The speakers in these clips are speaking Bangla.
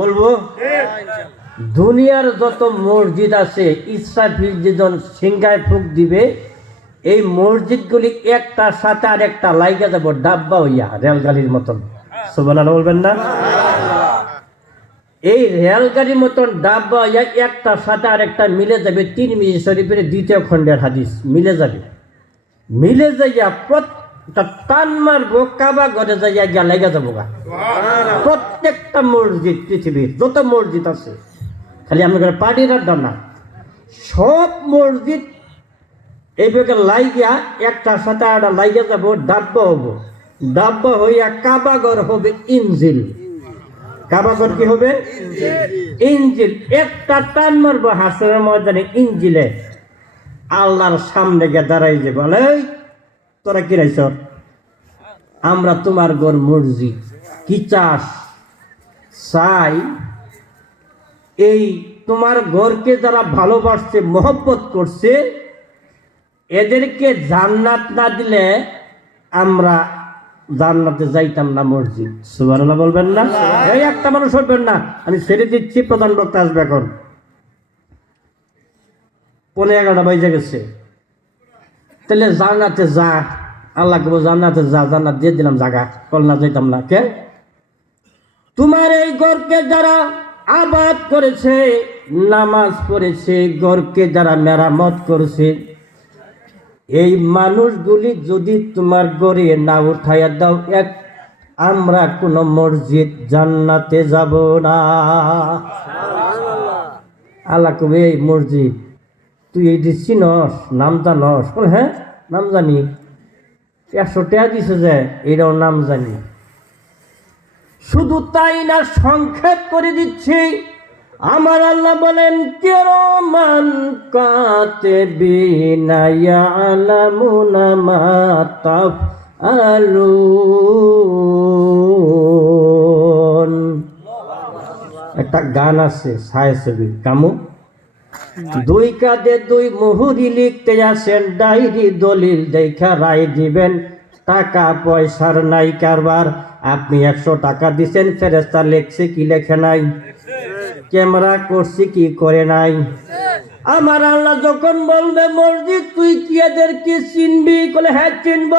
বলবো? দুনিয়ার যত মসজিদ আছে ইসরাফিল যেজন সিংহায় ফুক দিবে এই মসজিদগুলি একটার সাথে আর একটা লাইগা যাব ডাব্বা হইয়া রেলগাড়ির মতন। সুবহানাল্লাহ বলবেন না? এই রেলগাড়ির মতন ডাব্বা হইয়া একটার সাথে আর একটা মিলে যাবে। তিরমিজি শরীফের 2য় খণ্ডের হাদিস মিলে যাবে। মিলে যাইয়া প্রত্যেকটা টান মারবো কাবা ঘরে যাইয়া গিয়া লাইগা যাবো গা। প্রত্যেকটা মসজিদ পৃথিবীর যত মসজিদ আছে, খালি আমাদের পার্টির আড্ডা না, সব মসজিদ এইভাবে লাইগা একটার সাথে একটা লাইগা যাব, ডাব্বা হবো। ডাব্বা হইয়া কাবাগর হবে ইঞ্জিল। কাবাগর কি হবে? ইঞ্জিল। একটা টান মারবো হাসরের ময়দানে ইঞ্জিলে, আল্লাহর সামনে গিয়ে দাঁড়াই যে বলে, তোরা কি রাইছ? আমরা তোমার ঘর মসজিদ। কি চাস? চাই এই তোমার ঘরকে যারা ভালোবাসছে, মহব্বত করছে, এদেরকে জান্নাত না দিলে আমরা জান্নাতে যাইতাম না। মসজিদ। সুবহানাল্লাহ বলবেন না? এই একটা মানুষ হবেন না, আমি ছেড়ে দিচ্ছি, প্রধান বক্তা আসবে এখন। 11:15 বাজে গেছে। তাহলে জান্নাতে যা, আল্লাহ কেবল জান্নাতে যা, জান্নাত দিয়ে দিলাম জায়গা, কল না যাইতাম না। কে? তোমার এই ঘরকে যারা আবাদ করেছে, নামাজ পড়েছে, ঘরকে যারা মেরামত করেছে, এই মানুষগুলি যদি তোমার ঘরে না উঠাইয়া দাও, আমরা কোন মসজিদ জান্নাতে যাব না। আল্লাহ কবে এই মসজিদ তুই এই চিনস, নাম জানস? হ্যাঁ নাম জানি, 100 টাকা দিছে যে এইটাও নাম জানি। শুধু তাই না, সংক্ষেপ করে দিচ্ছি, আমার আল্লাহ বলেন কিরামান কাতিবিনা ইয়ালামুনা মা তাফআলুন। একটা গান আছে ছায়াছবি কামু, 2 কাঁধে 2 মুহুরি লিখতে আসেন, ডায়েরি দলিল দেখা রায় দিবেন, টাকা পয়সার নাই কারবার। আপনি 100 টাকা দিচ্ছেন, ফেরেশতা লেখছে কি লেখে নাই, ক্যামেরা করছি কি করে নাই। আমার আল্লাহ যখন বলবে মসজিদ তুই কি এদেরকে চিনবি? বলে হ্যাঁ চিনব।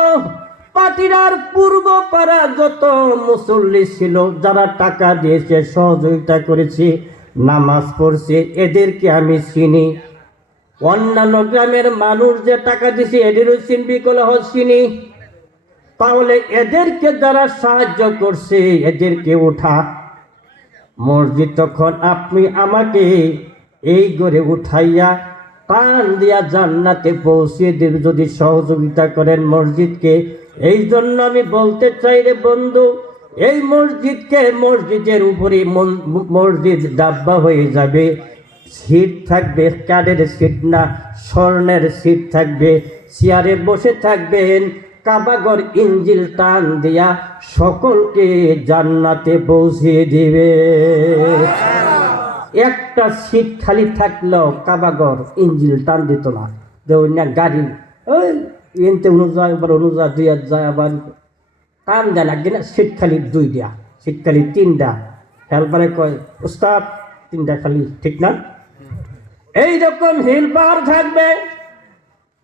পাটিরার পূর্ব পাড়া যত মুসল্লি ছিল, যারা টাকা দিয়েছে, সহযোগিতা করেছে, নামাজ পড়ছে, এদেরকে আমি চিনি। অন্যান্য গ্রামের মানুষ যে টাকা দিয়েছে এদেরও চিনবি? বলে হ চিনি। তাহলে এদেরকে যারা সাহায্য করছে এদেরকে উঠা। মসজিদ তখন আপনি আমাকে এই ঘরে উঠাইয়া টান দিয়া জান্নাতে পৌঁছে দেবে যদি সহযোগিতা করেন মসজিদকে। এই জন্য আমি বলতে চাই রে বন্ধু, এই মসজিদকে, মসজিদের উপরে মসজিদ ডাব্বা হয়ে যাবে। সিট থাকবে কাঠের সিট না, স্বর্ণের সিট থাকবে, চেয়ারে বসে থাকবেন, কাবাগর ইঞ্জিল টান দিয়া সকলকে জান্নাতে পৌঁছে দিবে। একটা সিট খালি থাকলেও কাবাগর ইঞ্জিল টান দিত না। না গাড়ি ওই এনতে অনুযায়ী আবার অনুযায়ী 2 যায়, আবার টান দেয় না কিনা। সিট খালি 2টা, সিট খালি 3টা। হেল্পারে কয় উস্তাদ 3টা খালি, ঠিক না? এইরকম হেল্পার থাকবে,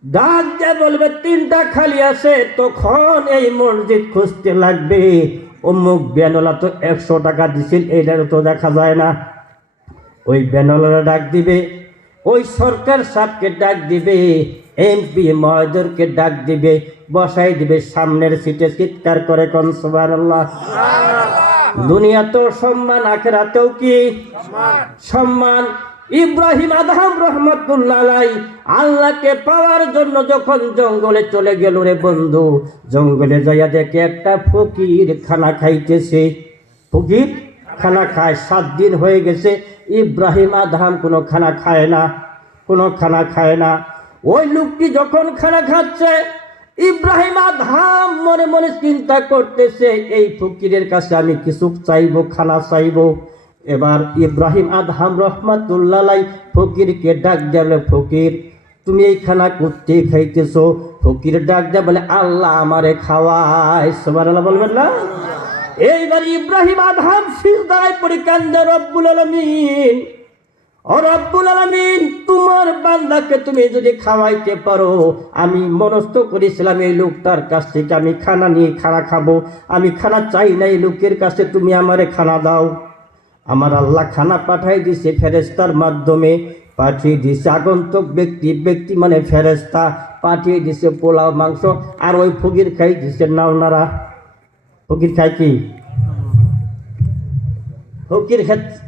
ডাক দিয়ে বলবে 3টা খালি আছে, তখন এই মসজিদ খুঁজতে লাগবে। অমুক বেনলা তো 100 টাকা দিছিল, এইটারও তো দেখা যায় না। ওই বেনলারা ডাক দিবে, ওই সরকার সাহেবকে ডাক দিবে, এমপি মহোদয়কে ডাক দিবে, বসাই দিবে সামনের সিটে, চিৎকার করে কোন সুবহানাল্লাহ। দুনিয়াতেও সম্মান, আখিরাতেও কি সম্মান। ইব্রাহিম আদহাম রহমতুল্লাহ আলাইহি আল্লাহকে পাওয়ার জন্য যখন জঙ্গলে চলে গেল রে বন্ধু, জঙ্গলে যাইয়া দেখে একটা ফকির খানা খাইতেছে। ফকির খানা খায়, 7 দিন হয়ে গেছে। ইব্রাহিম আদহাম কোনো খানা খায় না, কোনো খানা খায় না। ওই লোকটি যখন খানা খাচ্ছে, ইব্রাহিম আদহাম মনে মনে চিন্তা করতেছে, এই ফকিরের কাছে আমি কিছু চাইবো, খানা চাইবো। এবার ইব্রাহিম আদহাম রহমাতুল্লাহ আলাইহি ফকিরকে ডাক দেবে, ফকির তুমি এই খানা করতে খাইতেছো? ফকির ডাক দেয় বলে আল্লাহ আমারে খাওয়ায়। সুবহানাল্লাহ বলবেন না? এইবার ইব্রাহিম আদহাম সিজদায় পড়ে কান্দে, রব্বুল আলামিন, ও রব্বুল আলামিন, তোমার বান্দাকে তুমি যদি খাওয়াইতে পারো, আমি মনস্থ করেছিলাম এই লোকটার কাছ থেকে আমি খানা নিয়ে খানা খাবো, আমি খানা চাই না, এই লোকের কাছে তুমি আমারে খানা দাও। আমার আল্লাহ খানা পাঠাই দিছে ফেরেশতার মাধ্যমে, পাঠিয়ে দিছে আগন্তুক ব্যক্তি মানে ফেরেশতা, পাঠিয়ে দিছে পোলাও মাংস, আর ওই ফকির খাই দিছে নাওনারা। ফকির খাই কি?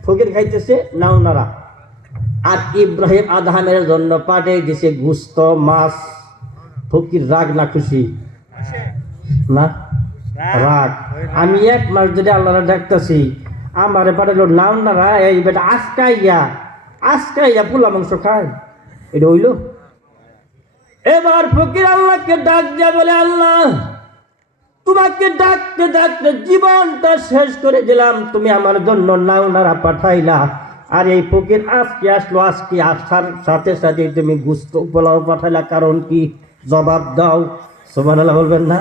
ফকির খাইতেছে নাওনারা। আর ইব্রাহিম আদহামের জন্য পাঠিয়ে দিছে গুস্ত, মাছ। ফকির রাগ না খুশি? না, রাগ। আমি 1 মাস ধরে আল্লাহরা ডাকতেছি, আমারে পাঠালো নাওনারা, এই বেটা আজকাইয়া পোলা মাংস খায়, এটা হইল? এবার ফকির আল্লাহকে ডাক দিয়া বলে, আল্লাহ, তোমাকে ডাকতে ডাকতে জীবনটা শেষ করে দিলাম, তুমি আমার জন্য নাওনারা পাঠাইলা, আর এই ফকির আজকে আসলো, আজকে আসার সাথে সাথে তুমি গুস্ত পোলাও পাঠাইলা, কারণ কি? জবাব দাও। সুবহানাল্লাহ বলবেন না?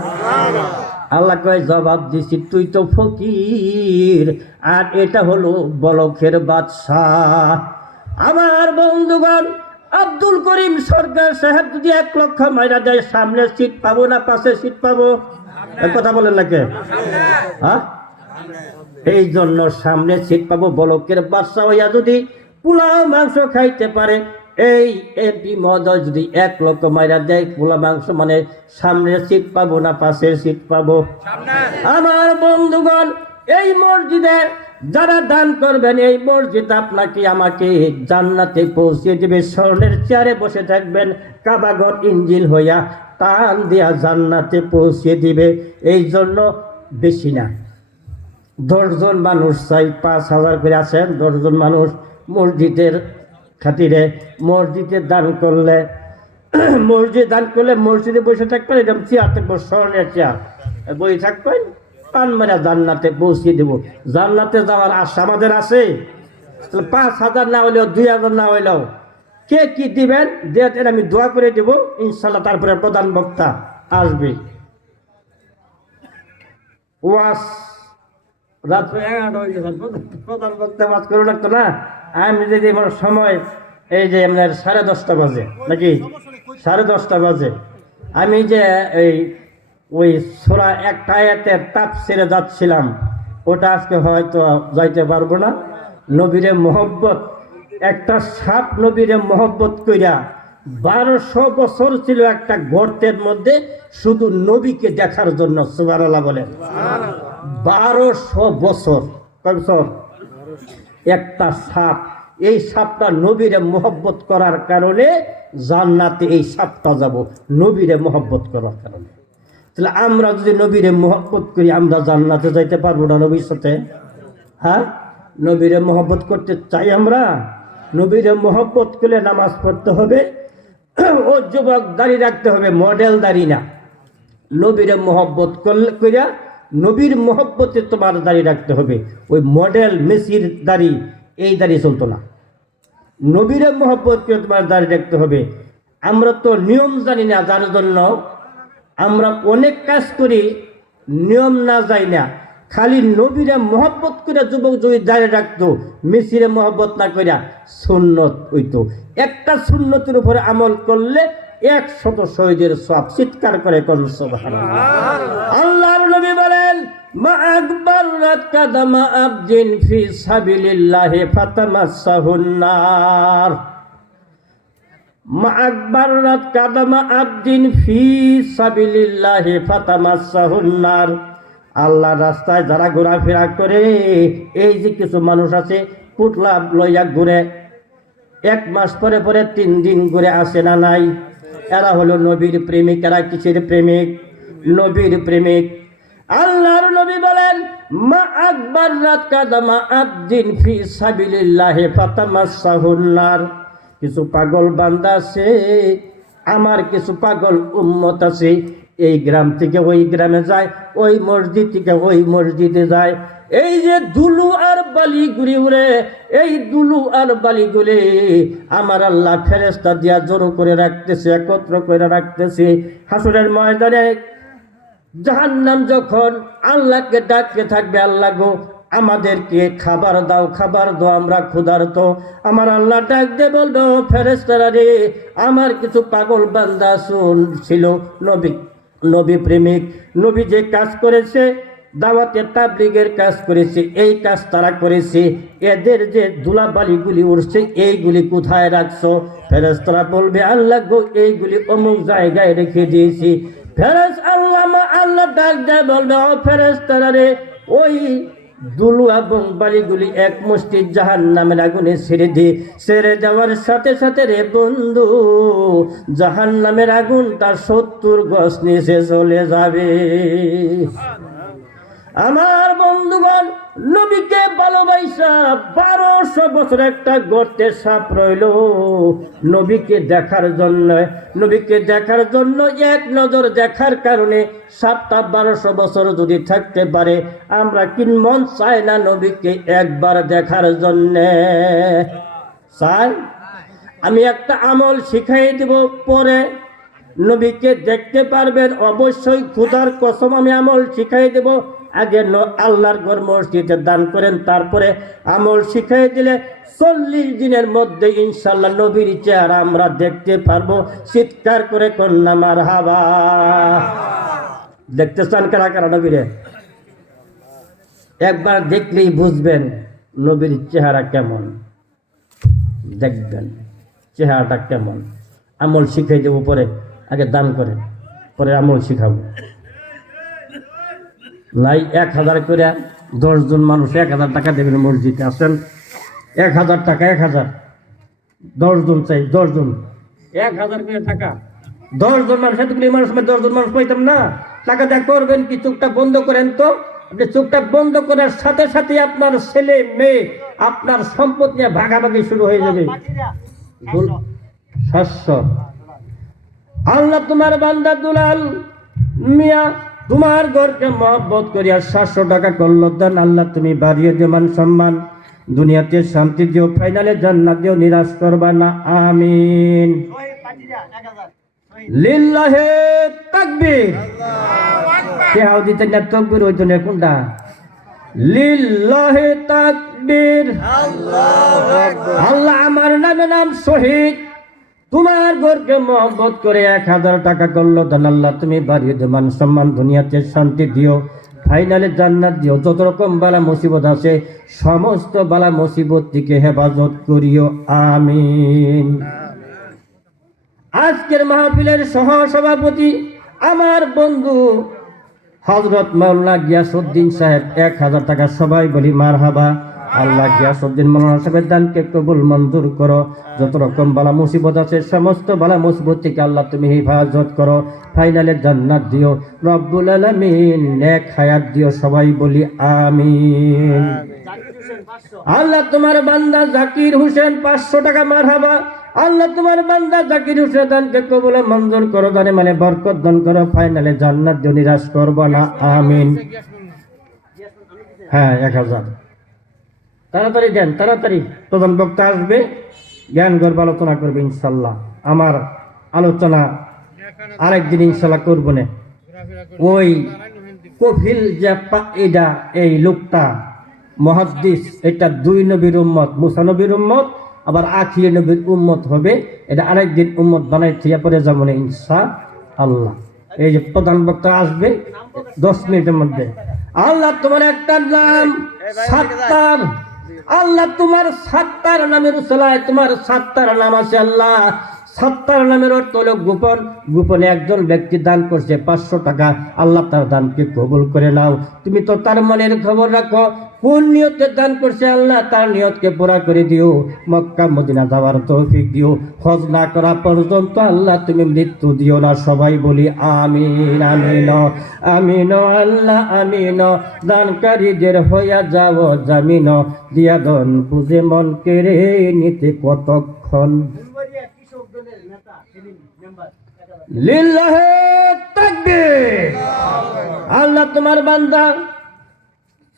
আল্লাহ কয়, জবাব দিছি, তুই তো ফকির, আর এটা হলো বলখের বাদশাহ। আমার বন্ধুগণ, আব্দুল করিম সরকার সাহেব যদি 1 লক্ষ মাইরা দেয়, সামনে সিট পাবো না পাশে সিট পাবো? কথা বলেন না কে? হ্যাঁ, এই জন্য সামনে সিট পাবো। বলকের বাদশা হইয়া যদি পোলাও মাংস খাইতে পারে, এই এমপি মহোদয় যদি 1 লক্ষ মাইরা দেয় পোলাও মাংস, মানে সামনে সিট পাবো না পাশের সিট পাবো? আমার বন্ধুগণ, এই মসজিদে যারা দান করবেন, এই মসজিদ আপনাকে আমাকে জান্নাতে পৌঁছে দেবে। স্বর্ণের চেয়ারে বসে থাকবেন, কাবাগর ইঞ্জিল হইয়া টান দিয়া জান্নাতে পৌঁছে দিবে। এই জন্য বেশি না, 10 জন মানুষ চাই, 5,000 করে আছেন, 10 জন মানুষ মসজিদের খাতিরে মসজিদে দান করলে, মসজিদে বসে থাকবেন, এরকম চেয়ার থাকবো, স্বর্ণের চেয়ার, বই থাকবেন, পান মেরা জান্নাতে পৌঁছে দেব। জান্নাতে যাওয়ার আশা আমাদের আছে। 5,000 না হইলেও 2,000 না হইলেও কে কি দিবেন দেন, আমি দোয়া করে দেব ইনশাল্লাহ। তারপরে প্রধান বক্তা আসবে। ওয়াজ রাত্রে 11টা প্রধান বক্তা ওয়াজ করে রাখতো না। আমি যদি আমার সময় এই যে আপনার 10:30 বাজে, নাকি 10:30 বাজে, আমি যে ওই সূরা 1 আয়াতের তাফসিরে যাচ্ছিলাম, ওটা আজকে হয়তো যাইতে পারবো না। নবীরে মোহব্বত, একটা সাপ নবীরে মোহব্বত কইরা 1200 বছর ছিল একটা গর্তের মধ্যে, শুধু নবীকে দেখার জন্য। সুবহানাল্লাহ বলেন। 1200 বছর, কয় বছর? একটা সাপ, এই সাপটা নবীরে মোহব্বত করার কারণে জান্নাতে এই সাপটা যাব, নবীরে মোহব্বত করার কারণে। তাহলে আমরা যদি নবীরে মোহব্বত করি, আমরা জান্নাতে যাইতে পারবো না নবীর সাথে? হ্যাঁ, নবীরে মোহব্বত করতে চাই আমরা। নবীরে মোহব্বত করলে নামাজ পড়তে হবে, ও যুবক দাড়ি রাখতে হবে, মডেল দাড়ি না। নবীরে মোহব্বত করিয়া নবীর মোহব্বতে তোমার দাড়ি রাখতে হবে, ওই মডেল মেসির দাড়ি, এই দাড়ি চলতো না। নবীরে মোহব্বত করে তোমার দাড়ি রাখতে হবে। আমরা তো নিয়ম জানি না, যার জন্য আমরা অনেক কাজ করি, নিয়ম না যাই না। খালি নবীরে মহব্বত করে যুবক যদি দাঁড়িয়ে রাখতো, মেসিরে মহব্বত না করিয়া সুন্নত হইতো। একটা সুন্নতের উপরে আমল করলে 100 শহীদের সওয়াব। চিৎকার করে কোন সুবহানাল্লাহ। আল্লাহর নবী বলেন, মা আকবারাত কাদামা আবদিন ফি সাবিলিল্লাহি ফাতামাসসাহুন নার। মা আকবারাত কাদামা আবদিন ফি সাবিলিল্লাহি ফাতামাসসাহুন নার। আল্লাহর রাস্তায় যারা ঘোরাফেরা করে, এই যে কিছু মানুষ আছে পুতলা লইয়া ঘুরে, 1 মাস পরে পরে 3 দিন ঘুরে আসে না নাই, এরা হলো নবীর প্রেমিক। এরা কিসের প্রেমিক? নবীর প্রেমিক। আল্লাহর নবী বলেন, মা আকবারাত কাদামা আবদিন ফি সাবিলিল্লাহি ফাতামাসসাহুন নার। কিছু পাগল বান্দা আছে, আমার কিছু পাগল উম্মত আছে, এই গ্রাম থেকে ওই গ্রামে যায়, ওই মসজিদ থেকে ওই মসজিদে যায়। এই যে দুলু আর বালি ঘুরে উড়ে, এই দুলু আর বালিগুলি আমার আল্লাহ ফেরেশতা দিয়া জড়ো করে রাখতেছে, একত্র করে রাখতেছে। হাসরের ময়দানে জাহান্নাম যখন আল্লাহকে ডাকতে থাকবে, আল্লাহ গো আমাদেরকে খাবার দাও, খাবার দাও, আমরা ক্ষুধার্ত। আমার আল্লাহ ডাক দিয়ে বলবে, ও ফেরেশতারা রে, আমার কিছু পাগল বান্দা ছিল, নবী নবী প্রেমিক, নবী যে কাজ করেছে, দাওয়াতে তাবলীগের কাজ করেছে, এই কাজ তারা করেছে, এদের যে ধুলাবালিগুলি উঠছে এইগুলি কোথায় রাখছো? ফেরেশতারা বলবে, আল্লাহ গো এইগুলি অমুক জায়গায় রেখে দিয়েছি। আল্লাহ ডাক দেয় বলবে, ও ফেরেশতারা রে, ওই দুলু এবং বালিগুলি এক মুষ্টি জাহান্নামের আগুনে ছেড়ে দিয়ে, ছেড়ে দেওয়ার সাথে সাথে রে বন্ধু, জাহান্নামের আগুন তার 70 গজ নিচে চলে যাবে। আমার বন্ধুগণ, নবীকে ভালোবাসা 1200 বছর একটা গর্তে সাপ রইল নবীকে দেখার জন্য। নবীকে দেখার জন্য এক নজর দেখার কারণে সাপটা 1200 বছর যদি থাকতে পারে, আমরা কি মন চাই না নবীকে একবার দেখার জন্য? স্যার, আমি একটা আমল শিখাই দিব, পরে নবীকে দেখতে পারবেন অবশ্যই। খোদার কসম আমি আমল শিখাই দেব। আগে আল্লাহর ঘর মসজিদে দান করেন, তারপরে আমল শিখাই দিলে 40 দিনের মধ্যে ইনশাল্লাহ নবীর চেহারা আমরা দেখতে পারবো। চিৎকার করে কন্যা মারহাবা। দেখতে চান কারা কারা নবীরে? একবার দেখলেই বুঝবেন নবীর চেহারা কেমন, দেখবেন চেহারাটা কেমন। আমল শিখাই দেবো, পরে আগে দান করেন, পরে আমল শিখাবো। নাই 1000 করে 10 জন মানুষ 1000 টাকা দেবেন, মসজিদে আসেন 1000 টাকা, 1000 10 জন চাই, 10 জন 1000 করে টাকা, 10 জন মানুষ, এতগুলি মানুষ 10 জন মানুষ পাইতাম না। টাকা দেওয়া করবেন কি? চোখটা বন্ধ করেন তো। আপনি চোখটা বন্ধ করার সাথে সাথে আপনার ছেলে মেয়ে আপনার সম্পদ নিয়ে ভাগাভাগি শুরু হয়ে যাবে। 700। আল্লাহ তোমার বান্দা দুলাল মিয়া তোমার ঘরকে মহব্বত করিয়া 700 টাকা করল দান। আল্লাহ তুমি বাড়িয়ে দে মান সম্মান, দুনিয়াতে শান্তি দিও, ফাইনালে জান্নাত দিও, নিরাশ করবা না, আমিন। লিল্লাহে তাকবীর। কে হাও দিতে না তাকবীর হইতো না কোনটা? লিল্লাহে তাকবীর। আল্লাহু আকবার। আল্লাহ আমার নামে নাম শহীদ তোমার ঘরকে মহব্বত করে 1000 টাকা করলো দান। আল্লাহ তুমি বাড়িয়ে দে মান সম্মান, দুনিয়াতে শান্তি দিও, ফাইনালে জান্নাত দিও। যত রকম বালা মুসিবত আছে সমস্ত বালা মুসিবত থেকে হেফাজত করিও, আমিন। আজকের মাহফিলের সহসভাপতি আমার বন্ধু হযরত মাওলানা গিয়াসউদ্দিন সাহেব 1000 টাকা, সবাই বলি মারহাবা। আল্লাহ গিয়াসউদ্দিন মাওলানা সাহেবের দানকে কবুল মঞ্জুর করো। যত রকম বালা মুসিবত আছে সমস্ত বালা মুসিবত থেকে আল্লাহ তুমি হেফাজত করো, ফাইনালে জান্নাত দিও রব্বুল আলামিন, নেক হায়াত দিও, সবাই বলি আমিন। আল্লাহ তোমার বান্দা জাকির হোসেন 500 টাকা, মারহাবা। আল্লাহ তোমার বান্দা জাকির হোসেন দানকে কবুল মঞ্জুর করো, দানে মানে বরকত দান করো, ফাইনালে জান্নাত দিও, নিরাশ করবো না, আমিন। হ্যাঁ 1000 তাড়াতাড়ি দেন, তাড়াতাড়ি। প্রধান বক্তা আসবে, জ্ঞান গর্ব আলোচনা করবে ইনশাল্লাহ। আমার আলোচনা আরেকদিন ইনশাল্লাহ করবো না। ওই কফিল যে এটা, এই লোকটা মুহাদ্দিস, এটা 2 নবীর উম্মত, মুসা নবীর উম্মত, আবার আখির নবীর উম্মত হবে। এটা আরেকদিন উম্মত বানাই থিয়া পরে যাবো না ইনশাআল্লাহ। এই যে প্রধান বক্তা আসবে 10 মিনিটের মধ্যে। আল্লাহ তোমার একটা নাম সাত্তার। আল্লাহ তোমার সাত্তার নামের উসলায় তোমার সাত্তার নাম আছে। আল্লাহ সাত্তার নামের অর্থ হলো গোপন। গোপনে একজন ব্যক্তি দান করছে 500 টাকা। আল্লাহ তার দানকে কবুল করে নাও। তুমি তো তার মনের খবর রাখো, কোন নিয়তে দান করছে। আল্লাহ তার নিয়তকে পুরা করে দিও, মক্কা মদিনা যাওয়ার তৌফিক দিও। হজ না করা পর্যন্ত আল্লাহ তুমি মৃত্যু দিও না, সবাই বলি আমিন আমিন আমিন। আল্লাহ আমিন। দানকারীদের হইয়া যাও জামিন, দিয়া দন বুঝে মন কেড়ে নিতে কতক্ষণ। লিল্লাহে তাকবীর। আল্লাহ তোমার বান্দা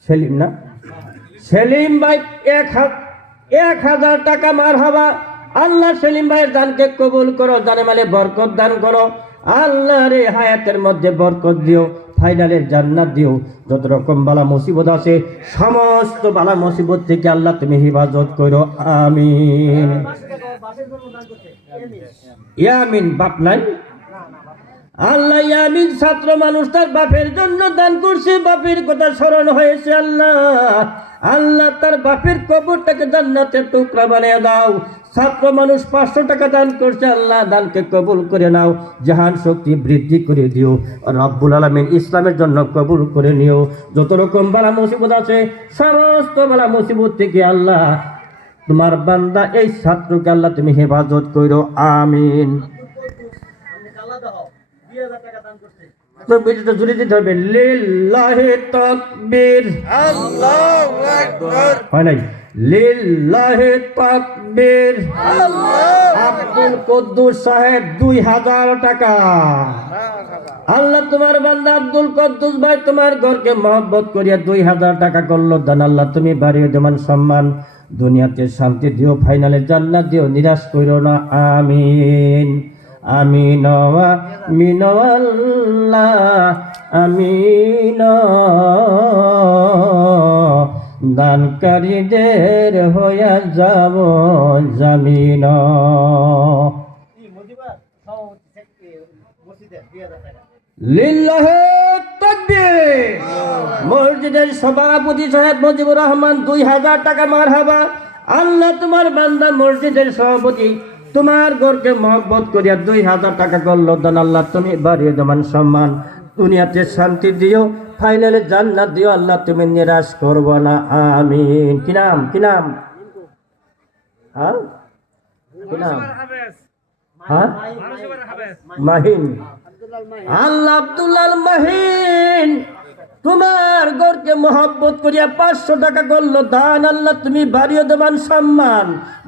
সেলিম না, সেলিম ভাই 1000 টাকা, মারহাবা। আল্লাহ সেলিম ভাইয়ের দানকে কবুল করো, দানে মালে বরকত দান করো। আল্লাহ রে হায়াতের মধ্যে বরকত দিও, ফাইনালে জান্নাত দিও। যত রকম বালা মুসিবত আছে সমস্ত বালা মুসিবত থেকে আল্লাহ তুমি হেফাজত করো, আমিন। ইয়ামিন বাপ নাই আল্লাহ, ইয়ামিন ছাত্র মানুষ তার বাপের জন্য দান করছে, বাপের কথা স্মরণ হয়েছে আল্লাহ। আল্লাহ তার বাপের কবরটাকে জান্নাতের টুকরা বানিয়ে দাও। ছাত্র মানুষ 500 টাকা দান করছে, আল্লাহ দানকে কবুল করে নাও, জাহান শক্তি বৃদ্ধি করে দিও রব্বুল আলামিন, ইসলামের জন্য কবুল করে নিও। যত রকম বালা মুসিবত আছে সমস্ত বালা মুসিবত থেকে আল্লাহ তোমার বান্দা এই ছাত্রকে আল্লাহ তুমি হেফাজত করো, আমিন। তকবীরটা জুড়ে দিতে হবে, লিল্লাহি তাকবীর, আল্লাহু আকবার। হয় নাই, লিল্লাহি তাকবীর, আব্দুল কুদ্দুস সাহেব 2000 টাকা। আল্লাহ তোমার বান্দা আব্দুল কুদ্দুস ভাই তোমার ঘরকে মহব্বত করিয়া 2000 টাকা করলো দান। আল্লাহ তুমি বাড়িয়ে দেমান সম্মান, দুনিয়াতে শান্তি দিও, ফাইনালে জান্নাত দিও, নিরাশ কইরো না, আমিন। আমিন আমিন আল্লাহ আমিন। দানকারীদের হইয়া যাব জামিন। লিল্লাহি তাকবীর। মসজিদের সভাপতি সাহেব মুজিবুর রহমান 2000 টাকা, মারহাবা। আল্লাহ তোমার বান্দা মসজিদের সভাপতি তোমার ঘরকে মহব্বত করিয়া 2000 টাকা করলো দান। আল্লাহ তুমি বাড়িয়ে দেমান সম্মান, দুনিয়াতে শান্তি দিও, ফাইনালে জান্নাত দিও, আল্লাহ তুমি নিরাশ করবো না, আমিন। কি নাম, কি নাম? হ্যাঁ কি নাম? হ্যাঁ মাহিন। আল্লাহ আব্দুল্লাহ মাহিন তোমার ঘরকে মহব্বত করিয়া 500 টাকা করলো দান। আল্লাহ তুমি বাড়িয়ে দেবান সম্মান,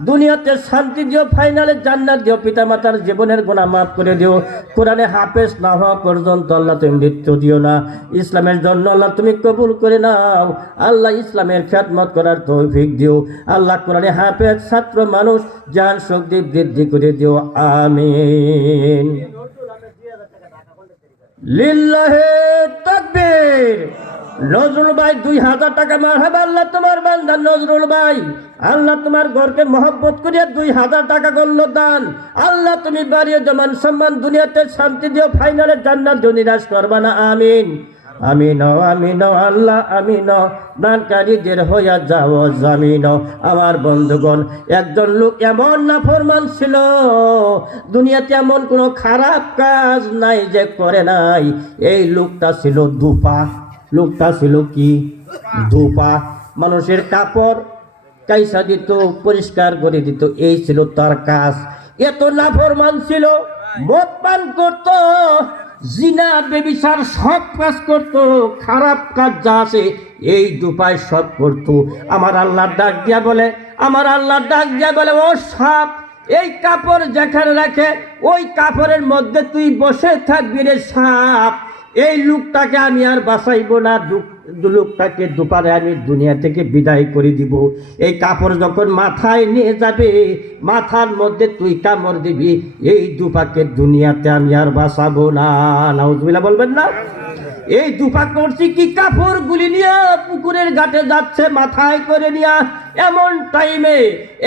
দুনিয়াতে শান্তি দিও, ফাইনালে জান্নাত দিও, পিতা মাতার জীবনের গুনাহ মাফ করে দিও, কোরআনে হাফেজ না হওয়া পর্যন্ত আল্লাহ তুমি মৃত্যু দিও না, ইসলামের জন্য আল্লাহ তুমি কবুল করে নাও। আল্লাহ ইসলামের খিদমত করার তৌফিক দিও। আল্লাহ কোরআনে হাফেজ ছাত্র মানুষ জান শক্তি বৃদ্ধি করে দিও, আমিন। লিল্লাহি তাকবীর। নজরুল ভাই 2000 টাকা, মারহাবা। আল্লাহ তোমার বান্দা নজরুল ভাই আল্লাহ তোমার ঘরকে মহব্বত করিয়া 2000 টাকা করলো দান। আল্লাহ তুমি বাড়িয়ে দেমান সম্মান, দুনিয়াতে শান্তি দিও, ফাইনালে জান্নাত দিও, নিরাশ করবা না, আমিন। আমিন আমিন আল্লাহ আমিন। দানকারীদের হইয়া যাও জামিন। আমার বন্ধুগণ, একজন লোক এমন নাফরমান ছিল, দুনিয়াতে এমন কোনো খারাপ কাজ নাই যে করে নাই। এই লোকটা ছিল দুপা। লোকটা ছিল কি? দুপা। মানুষের কাপড় কাইসা দিত, পরিষ্কার করে দিত, এই ছিল তার কাজ। এত নাফরমান ছিল, মদ পান করত, জিনা বেবিচার সব কাজ করত, খারাপ কাজ যা আছে এই দুপায় সব করত। আমার আল্লাহ ডাক দিয়া বলে, আমার আল্লাহ ডাক দিয়া বলে, ও সাপ, এই কাপড় যেখানে রাখে ওই কাপড়ের মধ্যে তুই বসে থাকবি রে সাপ। এই লোকটাকে আমি আর বাঁচাইব না, লোকটাকে দুপারে আমি দুনিয়া থেকে বিদায় করে দিব। এই কাপড় যখন মাথায় নিয়ে যাবে, মাথার মধ্যে তুই কামড় দিবি, এই দুপাকে দুনিয়াতে আমি আর বাঁচাবো না। নাউজুবিল্লাহ বলবেন না? এই দুপা করছি কি, কাপড় গুলি নিয়ে পুকুরের ঘাটে যাচ্ছে মাথায় করে নিয়া। এমন টাইমে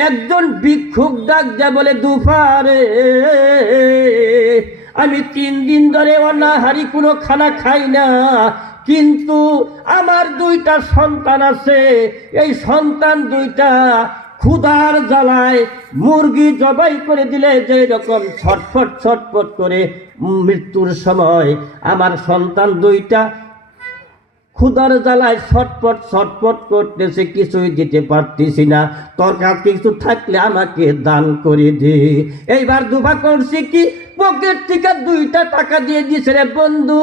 একজন ভিক্ষুক ডাক দেয়া বলে, দুপারে আমি 3 দিন ধরে অনাহারি কোনো খানা খাই না, কিন্তু আমার 2টা সন্তান আছে, এই সন্তান 2টা ক্ষুধার জ্বালায় মুরগি জবাই করে দিলে যে রকম ছটফট ছটফট করে মৃত্যুর সময় আমার সন্তান 2টা ক্ষুধার জ্বালায় ছটফট ছটফট করতেছে, কিছুই দিতে পারতেছি না, তোর কাছে কিছু থাকলে আমাকে দান করে দে। এইবার দুপা করছি কি, পকেট থেকে 2টা টাকা দিয়ে দিছে রে বন্ধু।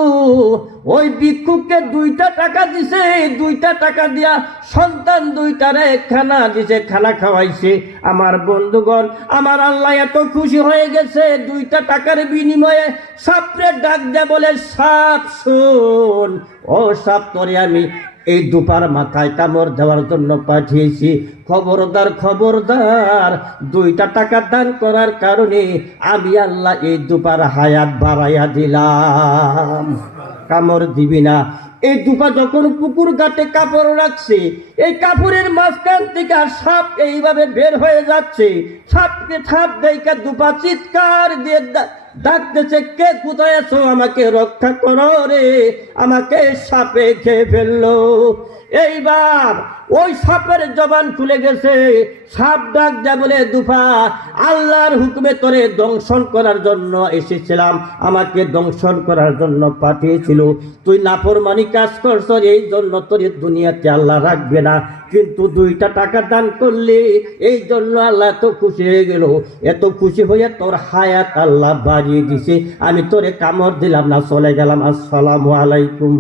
ওই ভিক্ষুককে 2টা টাকা দিছে, 2টা টাকা দিয়া সন্তান 2টারে খানা দিছে, খানা খাওয়াইছে। আমার বন্ধুগণ, আমার আল্লাহ এত খুশি হয়ে গেছে, 2টা টাকার বিনিময়ে সাপরে ডাক দেয়া বলে, সাপ শোন, ও সাপ, তোরে আমি এই দুপার মাথায় কামড় দেওয়ার জন্য পাঠিয়েছি, খবরদার খবরদার, 2টা টাকা দান করার কারণে আমি আল্লাহ এই দুপার হায়াত বাড়াইয়া দিলাম। কামড় দিবি না। এই দুপা যখন পুকুর ঘাটে কাপড় রাখছে, এই কাপড়ের মাঝখান থেকে সাপ এইভাবে বের হয়ে যাচ্ছে। সাপকে সাপ দেখা দুপা চিৎকার দিয়ে ডাকতেছে, কে কোথায় আছো, আমাকে রক্ষা করো রে, আমাকে সাপে খেয়ে ফেললো। এইবার ওই সাপের জবান খুলে গেছে। সাপ ডাক যা বলে, দুফা আল্লাহর হুকুমে তোরে দংশন করার জন্য এসেছিলাম, আমাকে দংশন করার জন্য পাঠিয়েছিল। তুই নাফরমানি কাজ করছ, এই জন্য তোর দুনিয়াতে আল্লাহ রাখবে না, কিন্তু 2টা টাকা দান করলে এই জন্য আল্লাহ এত খুশি হয়ে গেল। এত খুশি হয়ে তোর হায়াত আল্লাহ বাড়িয়ে দিছে, আমি তোরে কামড় দিলাম না, চলে গেলাম। আসসালামু আলাইকুম।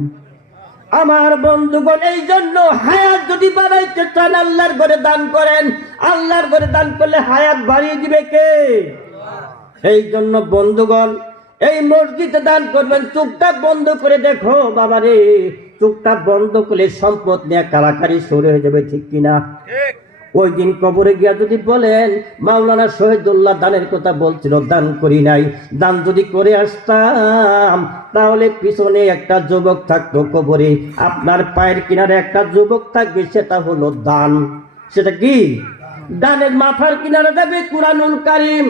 আমার বন্ধুগণ, এই জন্য হায়াত যদি বাড়াইতে চান আল্লাহর ঘরে দান করেন। আল্লাহর ঘরে দান করলে হায়াত বাড়িয়ে দিবে কে? এই জন্য বন্ধুগণ, এই মসজিদে দান করবেন, চোখটা বন্ধ করে দেখো বাবারে, চোখটা বন্ধ করলে সম্পদ নিয়ে কারাকারি শুরু হয়ে যাবে, ঠিক কিনা? ওই দিন কবরে গিয়া যদি বলেন মাওলানা শহীদুল্লাহ দানের কথা বলছিল, দান করি নাই, দান যদি করে আসতাম তাহলে পিছনে একটা যুবক থাকতো কবরে, আপনার পায়ের কিনারে একটা যুবক থাকবে, সেটা হলো দান। সেটা কি? দানের মাথার কিনারে যাবে কুরআনুল কারীম,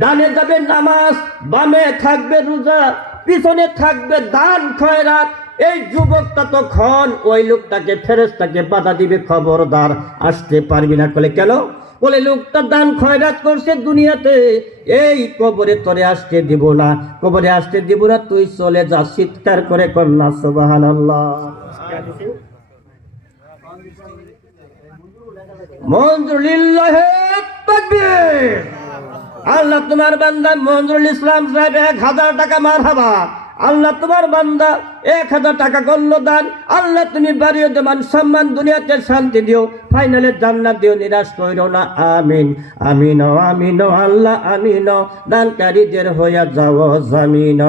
ডানে যাবে নামাজ, বামে থাকবে রোজা, পিছনে থাকবে দান খয়রাত। এই যুবকটা তখন ওই লোকটাকে, ফেরেশতাকে বাধা দিবে, খবরদার আসতে পারবি না। বলে কেন? বলে লোকটা দান খয়রাত করছে দুনিয়াতে, এই কবরে তোরে আসতে দিব না, কবরে আসতে দিব না, তুই চলে যা। চিৎকার করে কন্যা সুবহানাল্লাহ। মনজুরুলিল্লাহি তাকবীর। আল্লাহ তোমার বান্দা মনজুরুল ইসলাম সাহেব 1000 টাকা মারহাবা। আল্লাহ তোমার বান্দা 1000 টাকা করলো দান। আল্লাহ তুমি বাড়িয়ে দে, মান সম্মান, দুনিয়াতে শান্তি দিও, ফাইনালে জান্নাত দিও, নিরাশ কইরো না। আমিন আমিন আমিন আল্লাহ আমিন, দানকারীদের হইয়া যাও জামিন।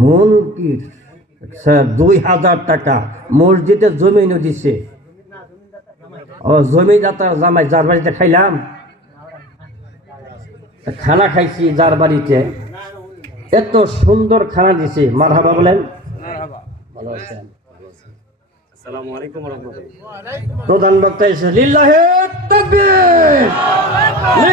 মুনকির স্যার 2000 টাকা মসজিদে জমিনও দিছে। ও জমিদাতার জামাই, যার বাড়িতে খাইলাম, খানা খাইছি যার বাড়িতে, এত সুন্দর খানা দিছে। মারহাবা বলেন। ভালো আছেন? আসসালামু আলাইকুম ওয়া রাহমাতুল্লাহ। প্রধান বক্তা এসে লিল্লাহি তাকবীর।